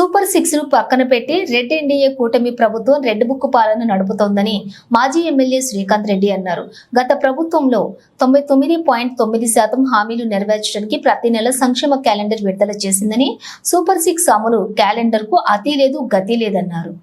Super six ను పక్కన పెట్టి రెడ్ ఎన్డీఏ కూటమి ప్రభుత్వం రెడ్ బుక్ పాలన నడుపుతోందని మాజీ ఎమ్మెల్యే శ్రీకాంత్ రెడ్డి అన్నారు. గత ప్రభుత్వంలో 99.9% హామీలు నెరవేర్చడానికి ప్రతి నెల సంక్షేమ క్యాలెండర్ విడుదల చేసిందని, సూపర్ సిక్స్ అమలు క్యాలెండర్ కు అతి లేదు గతి లేదన్నారు.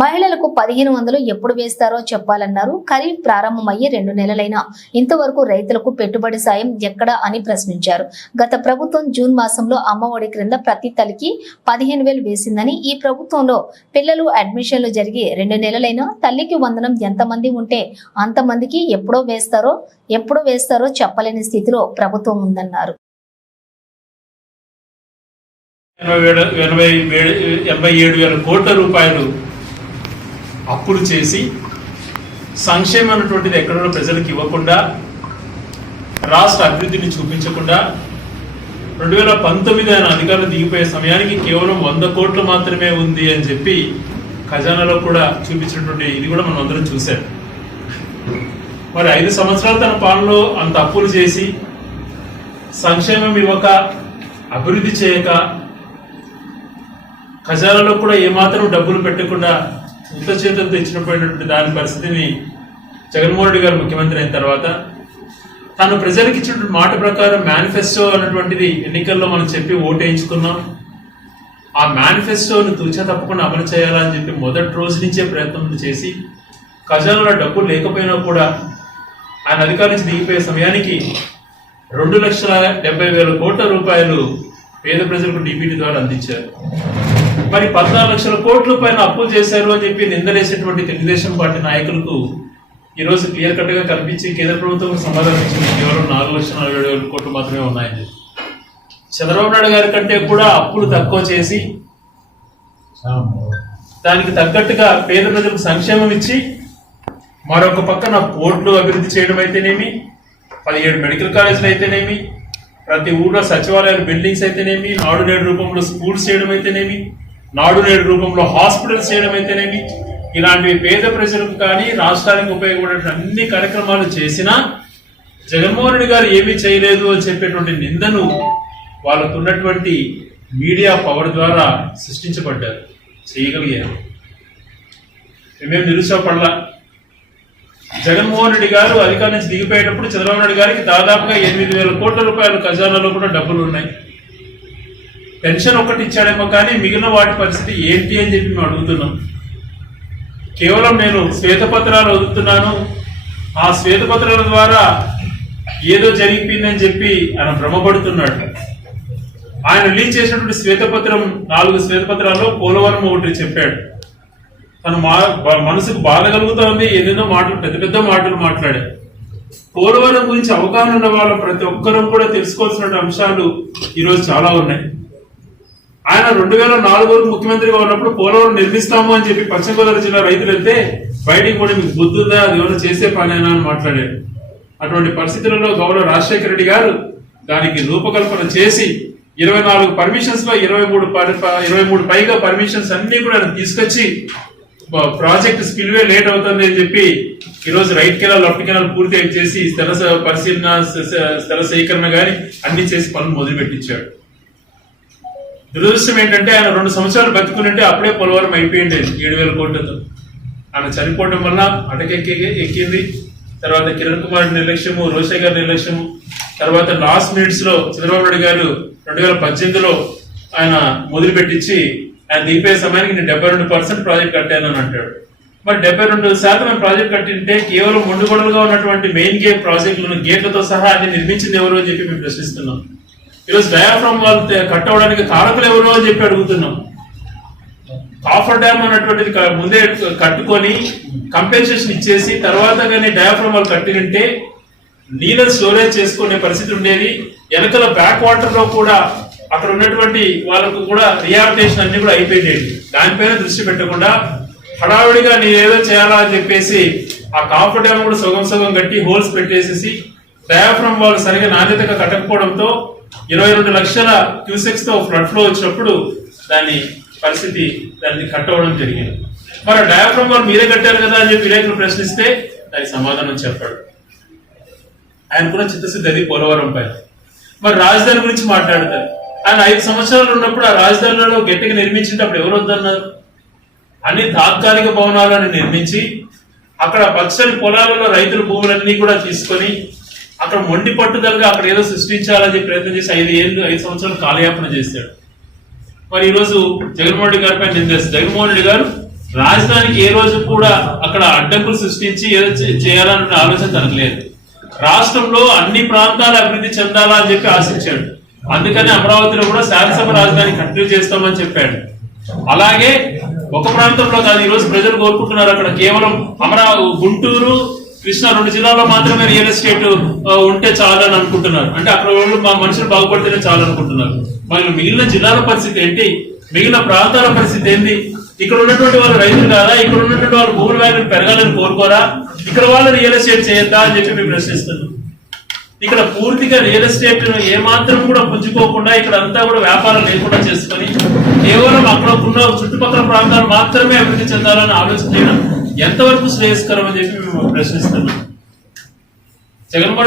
మహిళలకు 1500 ఎప్పుడు వేస్తారో చెప్పాలన్నారు. ఖరీఫ్ ప్రారంభమయ్యే 2 నెలలైనా ఇంతవరకు రైతులకు పెట్టుబడి సాయం ఎక్కడా అని ప్రశ్నించారు. గత ప్రభుత్వం జూన్ మాసంలో అమ్మఒడి క్రింద ప్రతి తల్లికి 15,000 వేసిందని, ఈ ప్రభుత్వంలో పిల్లలు అడ్మిషన్లు జరిగి 2 నెలలైనా తల్లికి వందనం ఎంతమంది ఉంటే అంతమందికి ఎప్పుడో వేస్తారో చెప్పలేని స్థితిలో ప్రభుత్వం ఉందన్నారు. 87,000 కోట్ల రూపాయలు అప్పులు చేసి సంక్షేమం అన్నటువంటిది ఎక్కడో ప్రజలకు ఇవ్వకుండా, రాష్ట్ర అభివృద్ధిని చూపించకుండా 2019 ఆయన అధికారులు దిగిపోయే సమయానికి కేవలం 100 కోట్లు మాత్రమే ఉంది అని చెప్పి ఖజానాలో కూడా చూపించినటువంటి ఇది కూడా మనం అందరం చూసాం. మరి 5 సంవత్సరాలు తన పాలనలో అంత అప్పులు చేసి సంక్షేమం ఇవ్వక, అభివృద్ధి చేయక, ఖజానాలో కూడా ఏమాత్రం డబ్బులు పెట్టకుండా ఉత్త చేతులతో ఇచ్చినటువంటి దాని పరిస్థితిని జగన్మోహన్ రెడ్డి గారు ముఖ్యమంత్రి అయిన తర్వాత తాను ప్రజలకు ఇచ్చినటువంటి మాట ప్రకారం మేనిఫెస్టో అన్నటువంటిది ఎన్నికల్లో మనం చెప్పి ఓటేయించుకున్నాం. ఆ మేనిఫెస్టోను తూచా తప్పకుండా అమలు చేయాలని చెప్పి మొదటి రోజు నుంచే ప్రయత్నం చేసి ఖజానాలో డబ్బులు లేకపోయినా కూడా ఆయన అధికారం నుంచి దిగిపోయే సమయానికి 2,70,000 కోట్ల రూపాయలు పేద ప్రజలకు డిబిటీ ద్వారా అందించారు. మరి 14 లక్షల కోట్ల పైన అప్పులు చేశారు అని చెప్పి నిందలేసేటువంటి తెలుగుదేశం పార్టీ నాయకులకు ఈరోజు క్లియర్ కట్ గా కనిపించి కేంద్ర ప్రభుత్వం సమాధానం ఇచ్చింది. కేవలం 4,47,000 కోట్లు మాత్రమే ఉన్నాయని. చంద్రబాబు నాయుడు గారి కంటే కూడా అప్పులు తక్కువ చేసి దానికి తగ్గట్టుగా పేద ప్రజలకు సంక్షేమం ఇచ్చి, మరొక పక్కన పోర్టులు అభివృద్ధి చేయడం అయితేనేమి, 17 మెడికల్ కాలేజీలు అయితేనేమి, ప్రతి ఊళ్ళో సచివాలయాలు బిల్డింగ్స్ అయితేనేమి, నాడు నేడు రూపంలో స్కూల్స్ చేయడం అయితేనేమి, నాడు నేడు రూపంలో హాస్పిటల్స్ చేయడం అయితేనేమి, ఇలాంటివి పేద ప్రజలకు కానీ రాష్ట్రానికి ఉపయోగపడే అన్ని కార్యక్రమాలు చేసినా జగన్మోహన్ రెడ్డి గారు ఏమీ చేయలేదు అని చెప్పేటువంటి నిందను వాళ్ళకున్నటువంటి మీడియా పవర్ ద్వారా సృష్టించబడ్డారు, చేయగలిగారు. మేమేం నిరుత్సాహపడలా. జగన్మోహన్ రెడ్డి గారు అధికారం నుంచి దిగిపోయేటప్పుడు చంద్రబాబు నాయుడు గారికి దాదాపుగా 8,000 కోట్ల రూపాయల ఖజానాలో కూడా డబ్బులు ఉన్నాయి. పెన్షన్ ఒక్కటి ఇచ్చాడేమో కానీ మిగిలిన వాటి పరిస్థితి ఏంటి అని చెప్పి మేము అడుగుతున్నాం. కేవలం నేను శ్వేతపత్రాలు వదులుతున్నాను, ఆ శ్వేతపత్రాల ద్వారా ఏదో జరిగిపోయిందని చెప్పి ఆయన భ్రమపడుతున్నాడు. ఆయన రిలీజ్ చేసినటువంటి శ్వేతపత్రం 4 శ్వేతపత్రాల్లో పోలవరం ఒకటి చెప్పాడు. తను మనసుకు బాధ కలుగుతోంది, ఎన్నెన్నో మాటలు, పెద్ద పెద్ద మాటలు మాట్లాడాడు. పోలవరం గురించి అవగాహన ఉన్న వాళ్ళు ప్రతి ఒక్కరూ కూడా తెలుసుకోవాల్సిన అంశాలు ఈరోజు చాలా ఉన్నాయి. ఆయన 2004 వరకు ముఖ్యమంత్రిగా ఉన్నప్పుడు పోలవరం నిర్మిస్తాము అని చెప్పి పశ్చిమ గోదావరి జిల్లా రైతులు వెళ్తే బయటికి కూడా మీకు బుద్ధి ఉందా, అది ఏమైనా చేసే పనేనా అని మాట్లాడాడు. అటువంటి పరిస్థితులలో గౌరవ రాజశేఖర రెడ్డి గారు దానికి రూపకల్పన చేసి 24 పర్మిషన్స్ లో 23 పైగా పర్మిషన్స్ అన్ని కూడా తీసుకొచ్చి ప్రాజెక్ట్ స్పిల్వే లేట్ అవుతుంది అని చెప్పి ఈరోజు రైట్ కెనాల్, లెఫ్ట్ కెనాల్ పూర్తి చేసి స్థల పరిశీలన, స్థల సేకరణ గాని అన్ని చేసి పనులు మొదలు పెట్టించాడు. దురదృష్టం ఏంటంటే ఆయన 2 సంవత్సరాలు బతుకునింటే అప్పుడే పోలవరం అయిపోయింది 7,000 కోట్లతో. ఆయన చనిపోవడం వల్ల ఎక్కింది. తర్వాత కిరణ్ కుమార్ నిర్లక్ష్యము, రోషయ్య గారి నిర్లక్ష్యము, తర్వాత లాస్ట్ మినిట్స్ లో చంద్రబాబు నాయుడు గారు 2018లో ఆయన మొదలు పెట్టించి ఆయన దిగిపోయే సమయానికి నేను 72% ప్రాజెక్ట్ కట్టానని అంటాడు. మరి 72% ప్రాజెక్ట్ కట్టింటే కేవలం మొండుగొడలుగా ఉన్నటువంటి మెయిన్ గేట్ ప్రాజెక్టులను గేట్లతో సహా అన్ని నిర్మించింది ఎవరు అని చెప్పి మేము ప్రశ్నిస్తున్నాం. ఈరోజు డయాఫ్రామ్ వాళ్ళు కట్ అవడానికి కారకులు ఎవరు అని చెప్పి అడుగుతున్నాం. కాఫర్ డ్యామ్ అన్నటువంటిది ముందే కట్టుకొని కంపెన్సేషన్ ఇచ్చేసి తర్వాత కానీ డయాఫ్రామ్ వాళ్ళు కట్టినంటే నీళ్ళని స్టోరేజ్ చేసుకునే పరిస్థితి ఉండేది. వెనకల బ్యాక్ వాటర్ లో కూడా అక్కడ ఉన్నటువంటి వాళ్ళకు కూడా రిహాబిలిటేషన్ అన్ని కూడా అయిపోయింది. దానిపైన దృష్టి పెట్టకుండా హడావిడిగా నేను ఏదో చేయాలా అని చెప్పేసి ఆ కాఫర్ డ్యామ్ కూడా సగం కట్టి హోల్స్ పెట్టేసేసి డయాఫ్రామ్ వాళ్ళు సరిగా నాణ్యతగా కట్టకపోవడంతో 22 లక్షల క్యూసెక్స్ తో ఫ్లడ్ ఫ్లో వచ్చినప్పుడు దాని కట్టవడం జరిగింది. మరి డయాఫ్రామ్ వాళ్ళు మీరే కట్టారు కదా అని చెప్పి విలేకరులు ప్రశ్నిస్తే దానికి సమాధానం చెప్పాడు. ఆయన కూడా చిత్తశుద్ధి అది పోలవరం పైన. మరి రాజధాని గురించి మాట్లాడతారు. ఆయన 5 సంవత్సరాలు ఉన్నప్పుడు ఆ రాజధానిలో గట్టిగా నిర్మించినప్పుడు ఎవరు వద్దన్నారు? అన్ని తాత్కాలిక భవనాలను నిర్మించి అక్కడ పచ్చని పొలాలలో రైతుల భూములన్నీ కూడా తీసుకొని అక్కడ మొండి పట్టుదలగా అక్కడ ఏదో సృష్టించాలని ప్రయత్నం చేసి 5 సంవత్సరాలు కాలయాపన చేశాడు. మరి ఈరోజు జగన్మోహన్ రెడ్డి గారి పైన నిందేస్తారు. జగన్మోహన్ రెడ్డి గారు రాజధానికి ఏ రోజు కూడా అక్కడ అడ్డంకులు సృష్టించి ఏదో చేయాలన్న ఆలోచన తనకు లేదు. రాష్ట్రంలో అన్ని ప్రాంతాలు అభివృద్ధి చెందాలా అని చెప్పి ఆశించాడు. అందుకని అమరావతిలో కూడా శాసనసభ రాజధాని కంటిన్యూ చేస్తామని చెప్పాడు. అలాగే ఒక ప్రాంతంలో కాదు, ఈ రోజు ప్రజలు కోరుకుంటున్నారు అక్కడ కేవలం గుంటూరు, కృష్ణా 2 జిల్లాల్లో మాత్రమే రియల్ ఎస్టేట్ ఉంటే చాలని అనుకుంటున్నారు. అంటే అక్కడ వాళ్ళు మా మనుషులు బాగుపడితేనే చాలు అనుకుంటున్నారు. మరి మిగిలిన జిల్లాల పరిస్థితి ఏంటి? మిగిలిన ప్రాంతాల పరిస్థితి ఏంటి? ఇక్కడ ఉన్నటువంటి వాళ్ళు రైతులు కాదా? ఇక్కడ ఉన్నటువంటి వాళ్ళు భూముల వాల్యూ పెరగాలని కోరుకోరా? ఇక్కడ వాళ్ళు రియల్ ఎస్టేట్ చేయొద్దా అని చెప్పి మేము ప్రశ్నిస్తున్నాం. ఇక్కడ పూర్తిగా రియల్ ఎస్టేట్ ఏమాత్రం కూడా పుంజుకోకుండా ఇక్కడ అంతా కూడా వ్యాపారం లేకుండా చేసుకొని కేవలం అక్కడ ఉన్న చుట్టుపక్కల ప్రాంతాలు మాత్రమే అభివృద్ధి చెందాలని ఆలోచన చేయడం ఎంతవరకు శ్రేయస్కరం అని చెప్పి మేము ప్రశ్నిస్తున్నాం. జగన్మోహన్